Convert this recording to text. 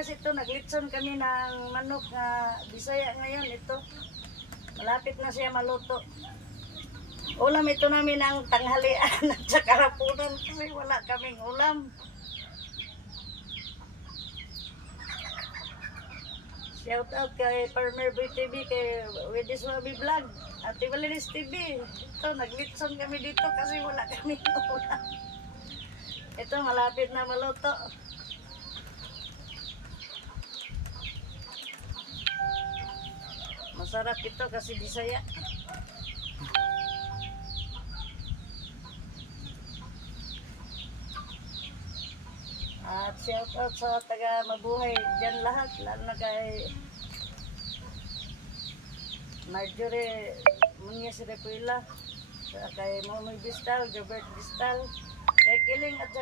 farmers ito, naglitson kami ng manok na Bisaya ngayon ito. Malapit na siya maluto. Ulam ito namin ang tanghalian at saka hapunan kasi wala kaming ulam. Shout out kay Farmer Boy TV, kay Wedis Wabi Vlog, Ate Valeris TV. Ito, naglitson kami dito kasi wala kaming ulam. Ito, malapit na maluto. Masarap ito kasi Bisaya. At shout out sa taga Mabuhay dyan lahat, lalo na kay Marjorie Munyes Repuila, kay Momoy Distal, Jobert Distal, kay Kiling at